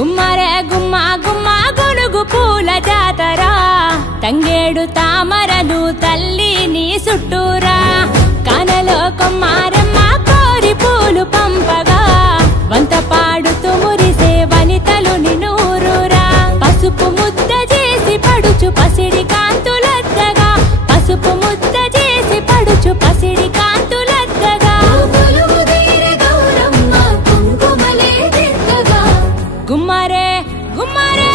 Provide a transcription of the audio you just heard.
గుమ్మరే గుమ్మ గుమ్మ గునుగు పూల జాతర తంగేడు తామరలు తల్లి నీ చుట్టూరా కానలో కొమ్మారమ్మ కోరి పూలు పంపగా వంత పాడుతూ మురిసే వనితలు నినూరురా పసుపు ముద్ద చేసి పడుచు పసిడి కాంతులద్దగా పసుపు ముద్ద చేసి పడుచు పసిడి కాంతులద్దగా గుమ్మరే గుమ్మరే